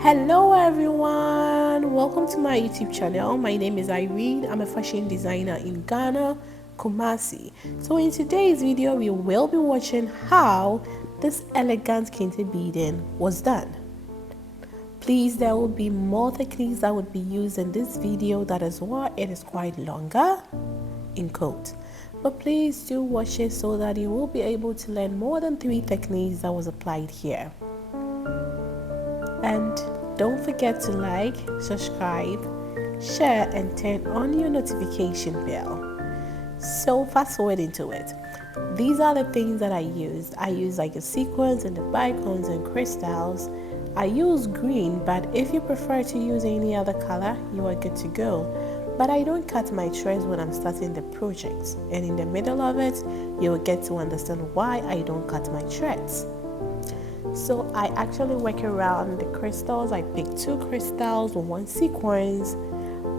Hello everyone, welcome to my YouTube channel. My name is Irene. I'm a fashion designer in Ghana, Kumasi. So in today's video, we will be watching how this elegant kente beading was done. Please, there will be more techniques that would be used in this video. That is why it is quite longer in quote. But please do watch it so that you will be able to learn more than 3 techniques that was applied here. And don't forget to like, subscribe, share, and turn on your notification bell. So fast forward into it. These are the things that I used. I use like a sequins and the bicons and crystals. I use green, but if you prefer to use any other color, you are good to go. But I don't cut my threads when I'm starting the project. And in the middle of it, you will get to understand why I don't cut my threads. So I actually work around the crystals. I pick 2 crystals, 1 sequence,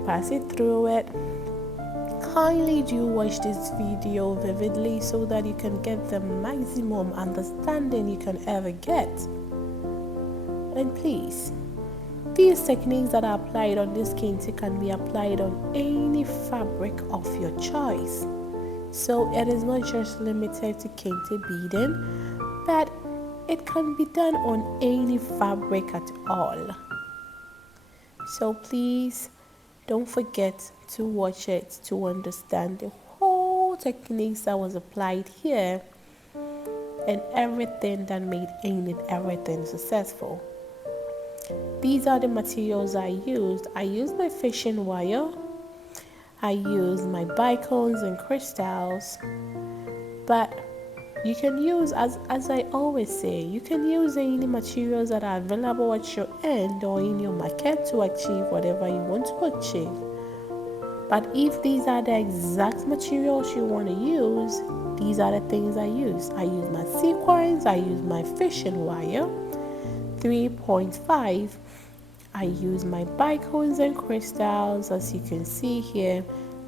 pass it through it. Kindly do watch this video vividly so that you can get the maximum understanding you can ever get. And please, these techniques that are applied on this kente can be applied on any fabric of your choice. So it is not just limited to kente beading, but it can be done on any fabric at all. So please don't forget to watch it to understand the whole techniques that was applied here and everything that made everything successful. These are the materials I used. I used my fishing wire. I used my bicons and crystals. But you can use, as I always say, you can use any materials that are available at your end or in your market to achieve whatever you want to achieve. But if these are the exact materials you want to use, these are the things I use. I use my sequins, I use my fishing wire, 3.5. I use my bicons and crystals, as you can see here.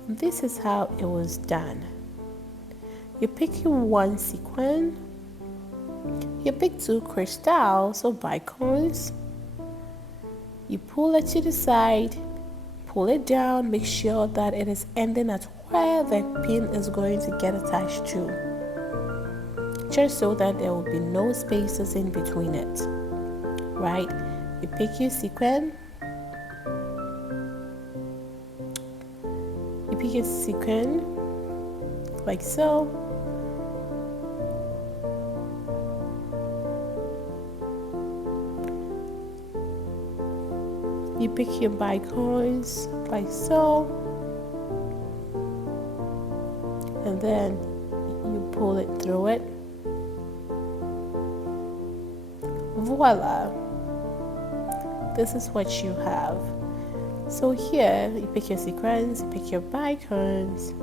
This is how it was done. You pick your 1 sequin, you pick 2 crystals or bicons, you pull it to the side, pull it down, make sure that it is ending at where the pin is going to get attached to, just so that there will be no spaces in between it, right? You pick your sequin, like so. You pick your bicons like so, and then you pull it through it. Voila! This is what you have. So here, you pick your sequins, you pick your bicons,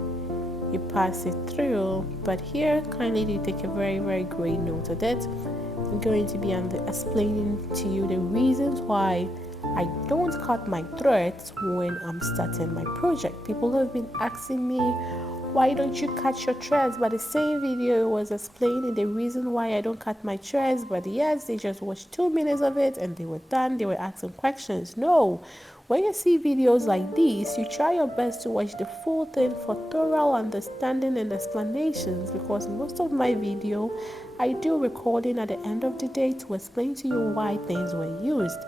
you pass it through. But here, kindly do take a very, very great note of it. I'm going to be explaining to you the reasons why I don't cut my threads when I'm starting my project. People have been asking me, why don't you cut your threads? But the same video was explaining the reason why I don't cut my threads. But yes, they just watched 2 minutes of it and they were done. They were asking questions. No, when you see videos like these, you try your best to watch the full thing for thorough understanding and explanations, because most of my video I do recording at the end of the day to explain to you why things were used.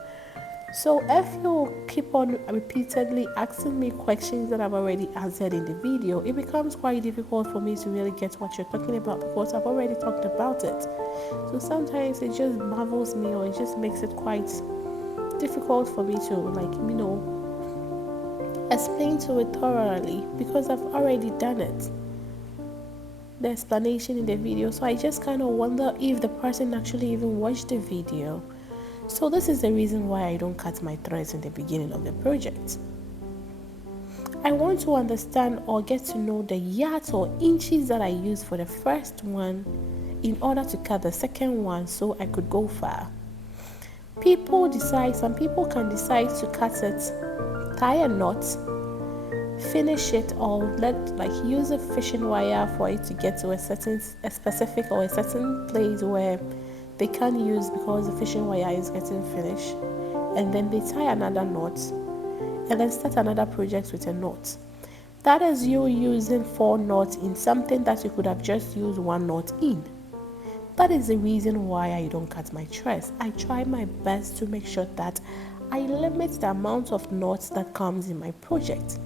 So if you keep on repeatedly asking me questions that I've already answered in the video, it becomes quite difficult for me to really get what you're talking about, because I've already talked about it. So sometimes it just marvels me, or it just makes it quite difficult for me to explain to it thoroughly, because I've already done it, the explanation in the video. So I just kind of wonder if the person actually even watched the video. So this is the reason why I don't cut my threads in the beginning of the project. I want to understand or get to know the yards or inches that I use for the first one in order to cut the second one, so I could go far. Some people can decide to cut it, tie a knot, finish it, or use a fishing wire for it to get to a specific or a certain place where they can't use because the fishing wire is getting finished, and then they tie another knot and then start another project with a knot. That is you using 4 knots in something that you could have just used 1 knot in. That is the reason why I don't cut my threads. I try my best to make sure that I limit the amount of knots that comes in my project.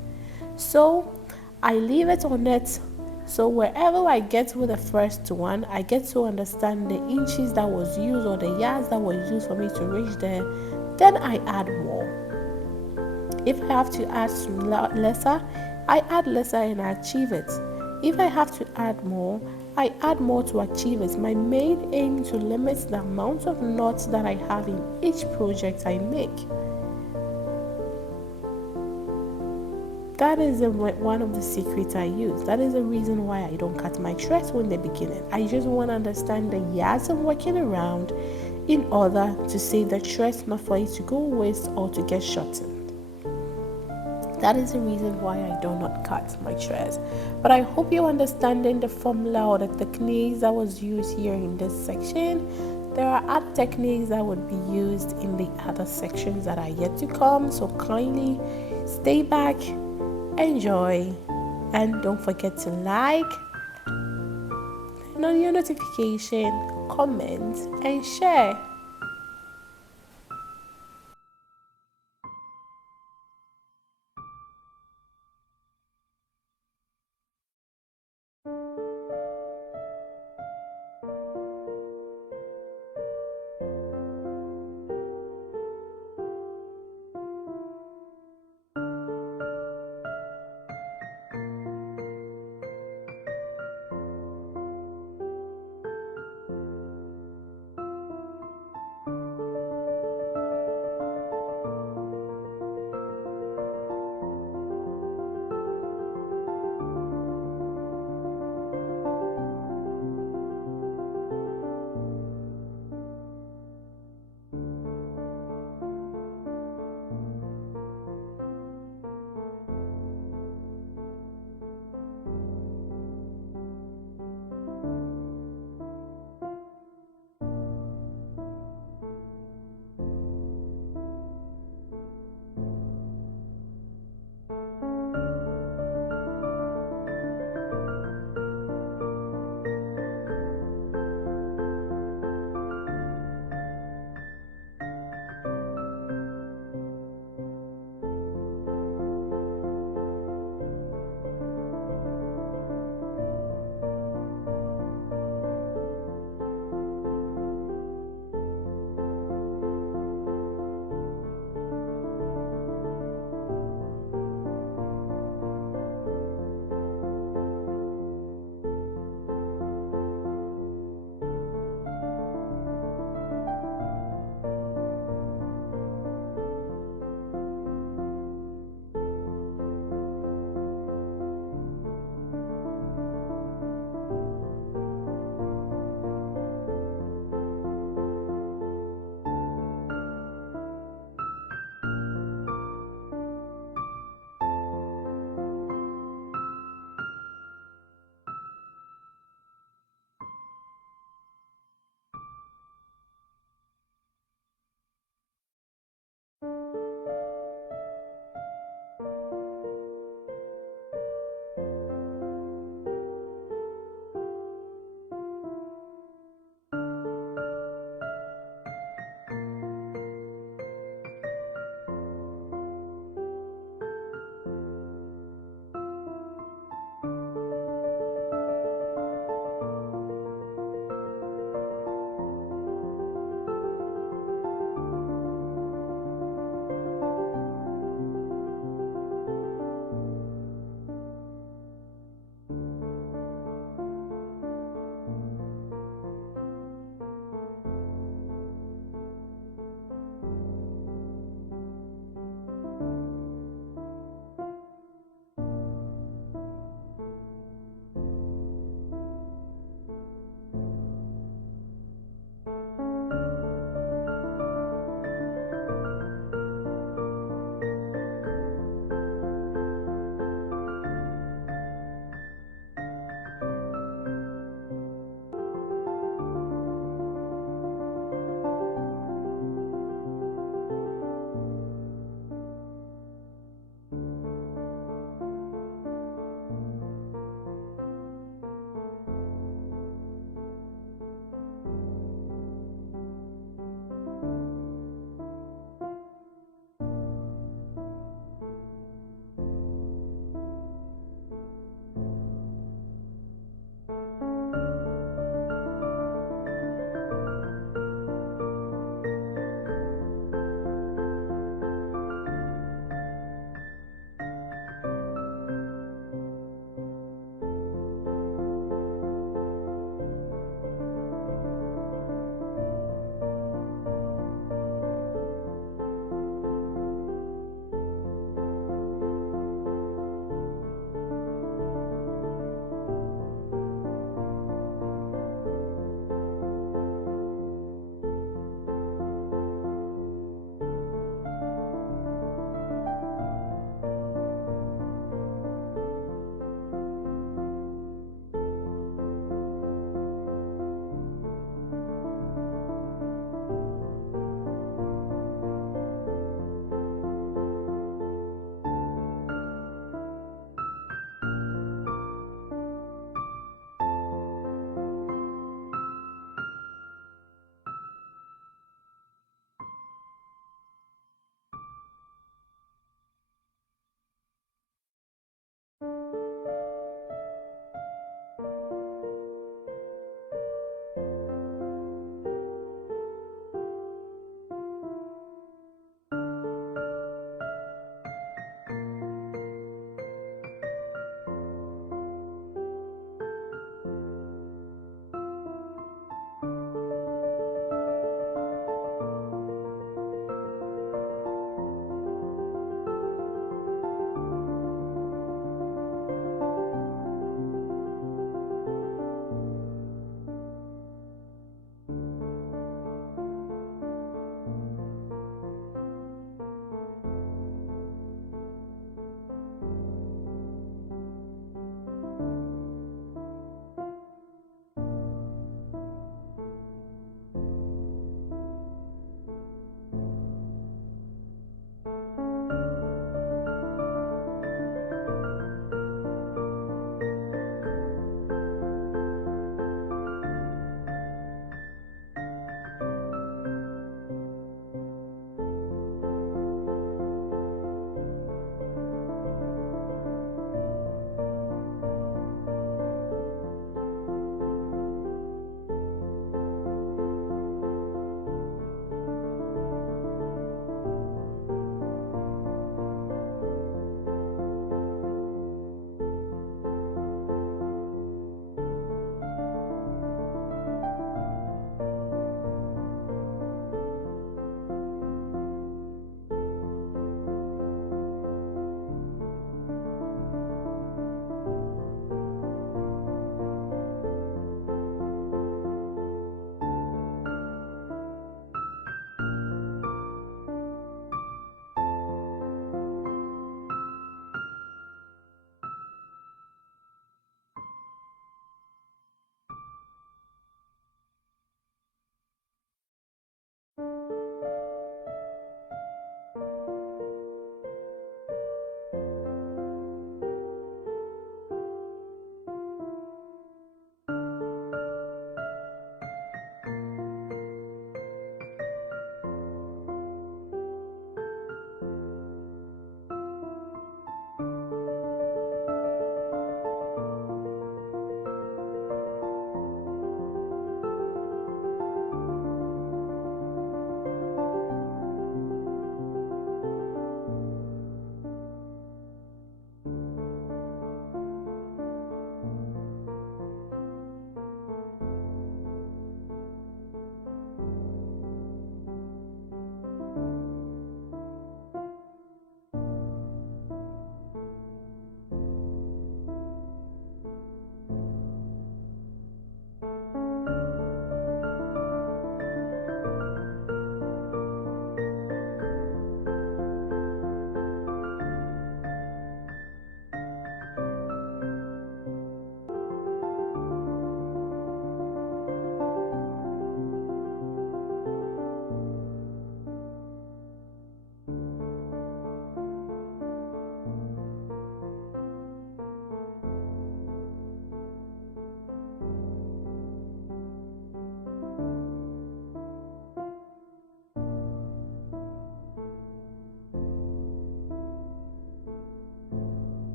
So I leave it on it. So wherever I get with the first one, I get to understand the inches that was used or the yards that was used for me to reach there. Then I add more. If I have to add lesser, I add lesser and I achieve it. If I have to add more, I add more to achieve it. My main aim is to limit the amount of knots that I have in each project I make. That is one of the secrets I use. That is the reason why I don't cut my threads when they're beginning. I just want to understand the yards I'm working around in order to save the threads not for it to go waste or to get shortened. That is the reason why I do not cut my threads. But I hope you're understanding the formula or the techniques that was used here in this section. There are other techniques that would be used in the other sections that are yet to come. So kindly stay back, enjoy, and don't forget to like, turn on your notification, comment, and share.